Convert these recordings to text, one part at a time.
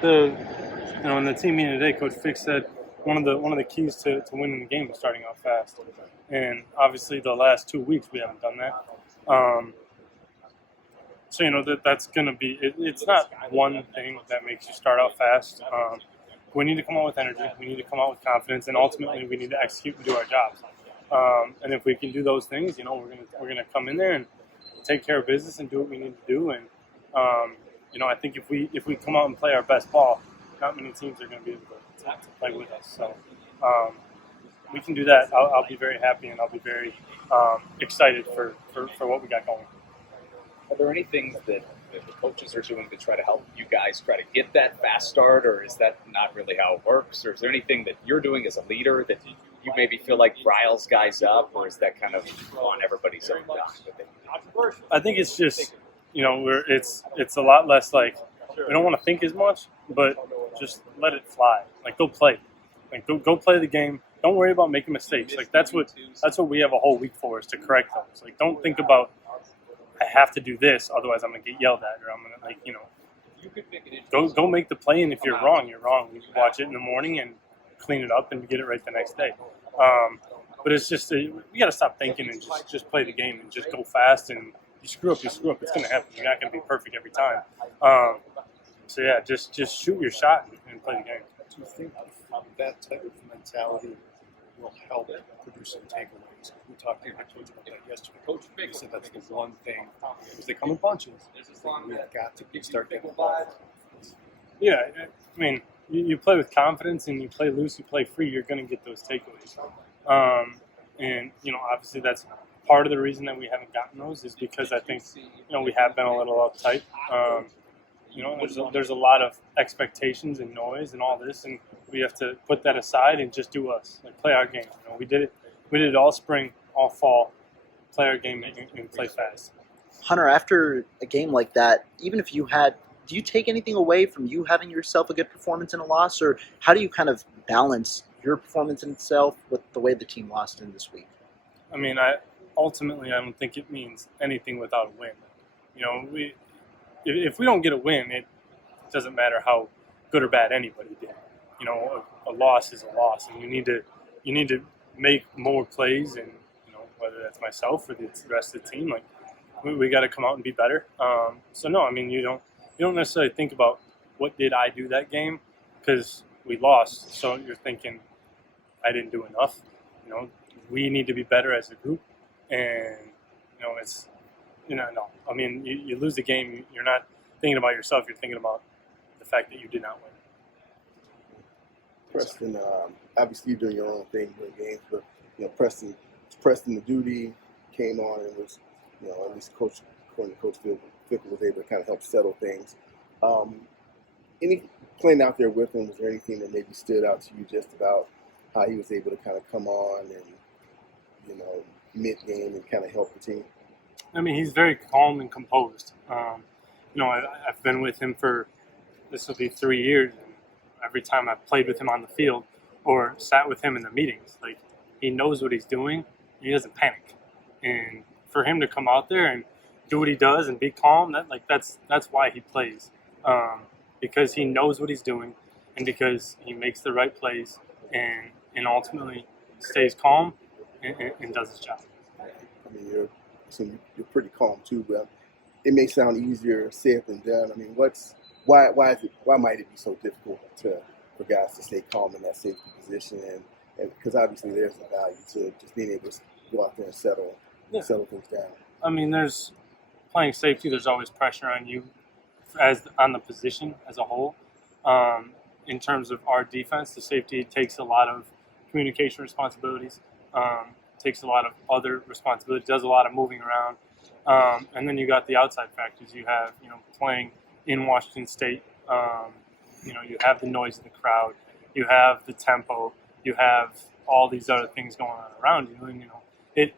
the in the team meeting today, Coach Fick said one of the keys to winning the game is starting out fast, and obviously the last 2 weeks we haven't done that. So that's going to be. It's not one thing that makes you start out fast. We need to come out with energy. We need to come out with confidence, and ultimately we need to execute and do our jobs. And if we can do those things, we're gonna come in there and take care of business and do what we need to do. And I think if we come out and play our best ball, not many teams are going to be able to play with us. So we can do that. I'll be very happy and I'll be very excited for what we got going. Are there any things that the coaches are doing to try to help you guys try to get that fast start, or is that not really how it works? Or is there anything that you're doing as a leader that you maybe feel like riles guys up, or is that kind of on everybody's own dime? I think it's just it's a lot less like we don't want to think as much, but just let it fly. Like go play, go play the game. Don't worry about making mistakes. Like that's what we have a whole week for, is to correct those. Like don't think about I have to do this, otherwise I'm gonna get yelled at, or I'm gonna go make the play. And if you're wrong, you're wrong. We watch it in the morning and clean it up and get it right the next day. But it's just we got to stop thinking and just play the game and just go fast. And you screw up. It's going to happen. You're not going to be perfect every time. So yeah, just shoot your shot and play the game. Do you think that type of mentality will help produce some takeaways? We talked to your coach about that yesterday. Coach Fick said that's the one thing, because they come in bunches. We've got to start getting involved. Yeah, I mean, you play with confidence and you play loose, you play free, you're going to get those takeaways. And obviously that's part of the reason that we haven't gotten those, is because I think we have been a little uptight. There's a lot of expectations and noise and all this, and we have to put that aside and just do us, like play our game. We did it all spring, all fall, play our game and play fast. Hunter, after a game like that, even if you had, do you take anything away from you having yourself a good performance in a loss, or how do you kind of balance your performance in itself with the way the team lost in this week? I mean, ultimately I don't think it means anything without a win. If we don't get a win, it doesn't matter how good or bad anybody did. A loss is a loss, and you need to make more plays, and whether that's myself or the rest of the team, like we got to come out and be better. So no, I mean you don't necessarily think about what did I do that game, because we lost. So you're thinking I didn't do enough. We need to be better as a group, and it's. No. I mean, you lose the game, you're not thinking about yourself, you're thinking about the fact that you did not win. Preston, obviously you're doing your own thing in games, but Preston the duty came on and was, at least Coach Fickle was able to kind of help settle things. Any playing out there with him, was there anything that maybe stood out to you just about how he was able to kind of come on and mid-game and kind of help the team? I mean, he's very calm and composed. I've been with him this will be 3 years, and every time I've played with him on the field or sat with him in the meetings, like he knows what he's doing. He doesn't panic, and for him to come out there and do what he does and be calm, that's why he plays, because he knows what he's doing, and because he makes the right plays and ultimately stays calm and does his job. I mean, you're pretty calm too, but it may sound easier said than done. I mean, why might it be so difficult for guys to stay calm in that safety position? And because obviously there's a value to just being able to go out there and settle things down. I mean, there's playing safety. There's always pressure on you on the position as a whole. In terms of our defense, the safety takes a lot of communication responsibilities. Takes a lot of other responsibilities, does a lot of moving around. And then you got the outside factors. You have, playing in Washington State, you have the noise of the crowd, you have the tempo, you have all these other things going on around you. And,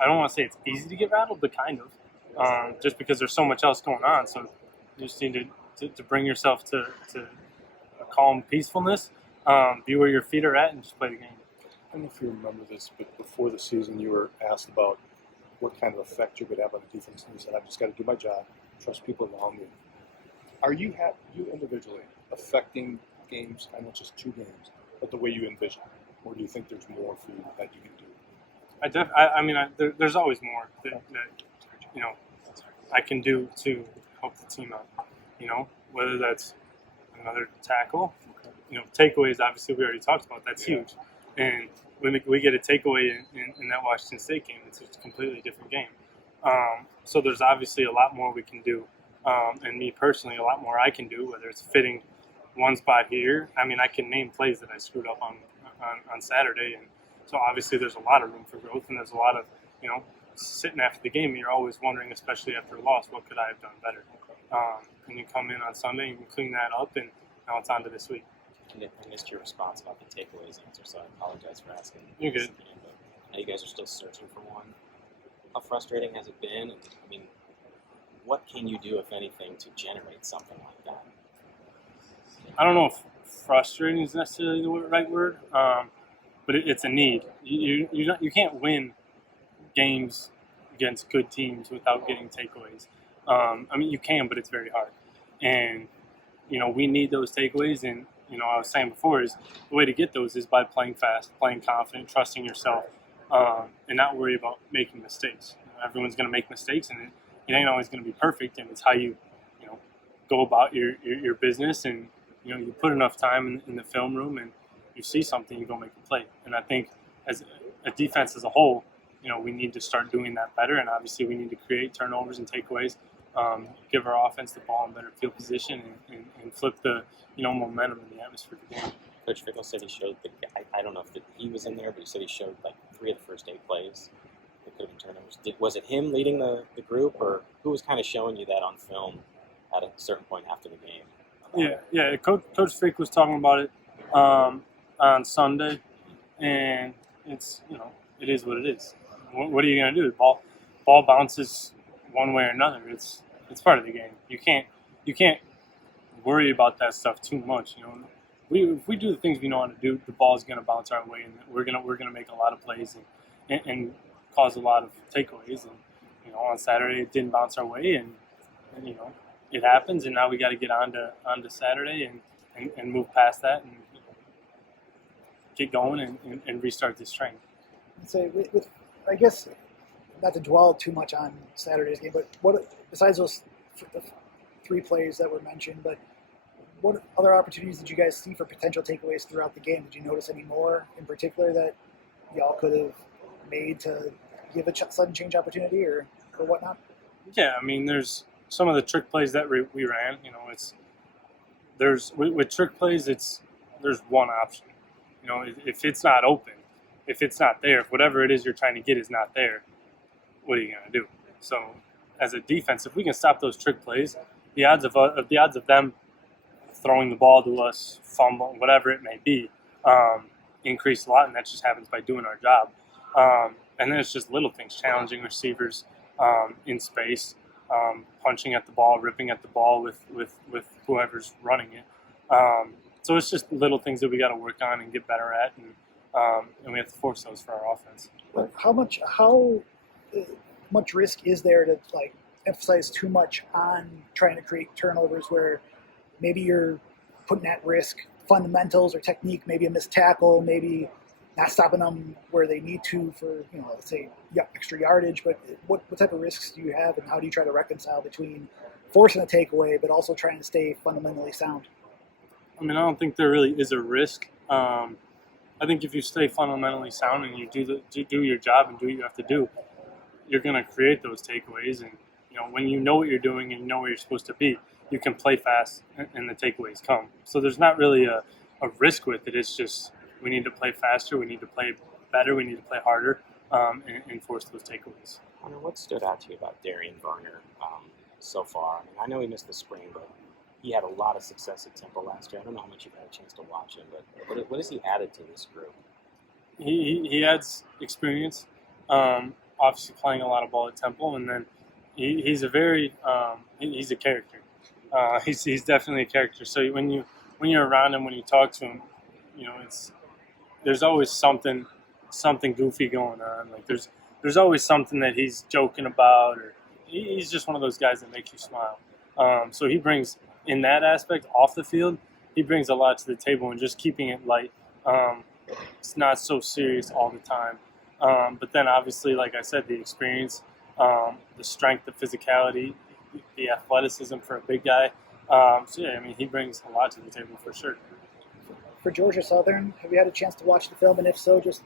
I don't want to say it's easy to get rattled, but kind of, just because there's so much else going on. So you just need to bring yourself to a calm peacefulness, be where your feet are at, and just play the game. I don't know if you remember this, but before the season you were asked about what kind of effect you could have on the defense, and you said, I've just got to do my job, trust people around me. Are you you individually affecting games? I know it's just 2 games, but the way you envision, or do you think there's more for you that you can do? There's always more that you know I can do to help the team out. Whether that's another tackle, takeaways. Obviously, we already talked about. That's huge, and when we get a takeaway in that Washington State game, it's a completely different game. So there's obviously a lot more we can do, and me personally, a lot more I can do. Whether it's fitting one spot here, I can name plays that I screwed up on Saturday, and so obviously there's a lot of room for growth, and there's a lot of sitting after the game. You're always wondering, especially after a loss, what could I have done better? And you come in on Sunday and you clean that up, and now it's on to this week. I missed your response about the takeaways answer, so I apologize for asking. You're good. But now you guys are still searching for one. How frustrating has it been? What can you do, if anything, to generate something like that? I don't know if frustrating is necessarily the right word, but it's a need. You can't win games against good teams without getting takeaways. You can, but it's very hard. And we need those takeaways, and I was saying before, is the way to get those is by playing fast, playing confident, trusting yourself, and not worry about making mistakes. Everyone's going to make mistakes, and it ain't always going to be perfect. And it's how you go about your business, and you put enough time in the film room, and you see something, you go make a play. And I think as a defense as a whole, we need to start doing that better, and obviously we need to create turnovers and takeaways. Give our offense the ball in better field position, and flip the momentum in the atmosphere of the game. Coach Fickle said he showed I don't know if he was in there, but he said he showed like 3 of the first 8 plays that could have been turnovers. Was it him leading the group, or who was kind of showing you that on film at a certain point after the game? Yeah. Coach Fick was talking about it on Sunday, and it's it is what it is. What are you going to do? The ball bounces one way or another. It's part of the game. You can't worry about that stuff too much. If we do the things we know how to do, the ball is going to bounce our way, and we're gonna make a lot of plays and cause a lot of takeaways. And on Saturday it didn't bounce our way, and it happens. And now we got to get on to Saturday and move past that and get going and restart this train. So, I guess, not to dwell too much on Saturday's game, but what besides those 3 plays that were mentioned, but what other opportunities did you guys see for potential takeaways throughout the game? Did you notice any more in particular that y'all could have made to give a sudden change opportunity or whatnot? Yeah, there's some of the trick plays that we ran. With trick plays, there's one option. If it's not open, if it's not there, if whatever it is you're trying to get is not there, what are you going to do? So, as a defense, if we can stop those trick plays, the odds of them throwing the ball to us, fumble, whatever it may be, increase a lot, and that just happens by doing our job. And then it's just little things, challenging receivers in space, punching at the ball, ripping at the ball with whoever's running it. So it's just little things that we got to work on and get better at, and we have to force those for our offense. How much risk is there to emphasize too much on trying to create turnovers where maybe you're putting at risk fundamentals or technique, maybe a missed tackle, maybe not stopping them where they need to for, let's say extra yardage, but what type of risks do you have, and how do you try to reconcile between forcing a takeaway but also trying to stay fundamentally sound? I don't think there really is a risk. I think if you stay fundamentally sound and you do your job and do what you have to do, you're going to create those takeaways. And when you know what you're doing and you know where you're supposed to be, you can play fast and the takeaways come. So there's not really a risk with it. It's just we need to play faster, we need to play better, we need to play harder, and force those takeaways. What stood out to you about Darian Varner so far? I know he missed the spring, but he had a lot of success at Temple last year. I don't know how much you've had a chance to watch him, but what has he added to this group? He adds experience, obviously playing a lot of ball at Temple, and then he's a very he's a character. He's definitely a character. So when you're around him, when you talk to him, there's always something goofy going on. There's always something that he's joking about, or he's just one of those guys that makes you smile. So he brings in that aspect off the field, he brings a lot to the table, and just keeping it light. It's not so serious all the time. But then obviously, like I said, the experience, the strength, the physicality, the athleticism for a big guy. So yeah, I mean, he brings a lot to the table for sure. For Georgia Southern, have you had a chance to watch the film? And if so, just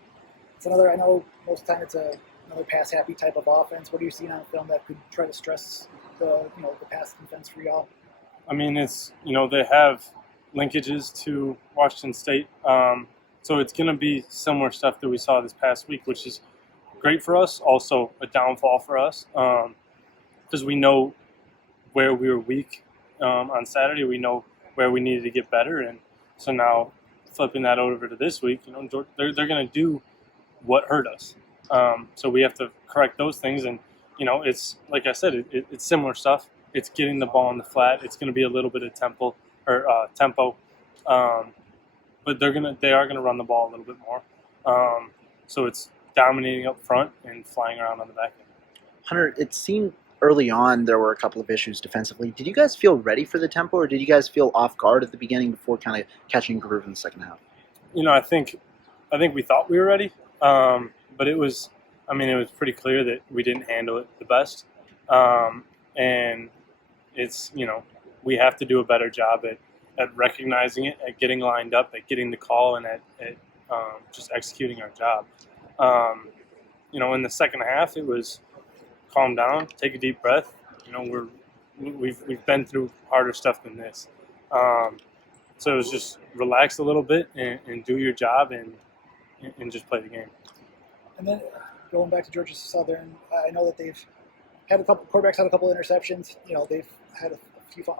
it's another. I know most of the time it's another pass happy type of offense. What are you seeing on film that could try to stress the pass defense for y'all? I mean, it's they have linkages to Washington State, so it's going to be similar stuff that we saw this past week, which is great for us. Also, a downfall for us because we know where we were weak on Saturday. We know where we needed to get better, and so now flipping that over to this week, they're going to do what hurt us. So we have to correct those things, and it's like I said, it's similar stuff. It's getting the ball in the flat. It's going to be a little bit of tempo, but they are gonna run the ball a little bit more. So it's dominating up front and flying around on the back end. Hunter, it seemed early on there were a couple of issues defensively. Did you guys feel ready for the tempo, or did you guys feel off guard at the beginning before kind of catching groove in the second half? I think we thought we were ready, but it was pretty clear that we didn't handle it the best, and it's we have to do a better job at recognizing it, at getting lined up, at getting the call, and at just executing our job. In the second half, it was calm down, take a deep breath. We've been through harder stuff than this, so it was just relax a little bit and do your job and just play the game. And then going back to Georgia Southern, I know that they've had a couple quarterbacks had a couple interceptions. They've had a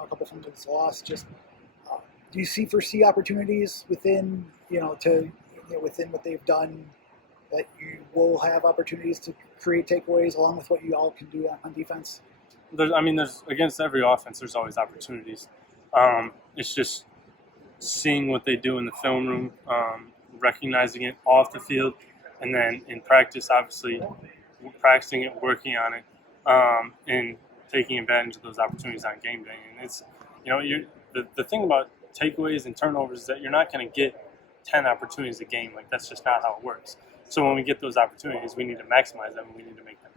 couple fumbles lost. Just do you foresee opportunities within within what they've done that you will have opportunities to create takeaways along with what you all can do on defense? There's against every offense, there's always opportunities. It's just seeing what they do in the film room, recognizing it off the field, and then in practice, obviously, practicing it, working on it, and taking advantage of those opportunities on game day. And it's, the thing about takeaways and turnovers is that you're not going to get 10 opportunities a game. Like, that's just not how it works. So when we get those opportunities, we need to maximize them and we need to make them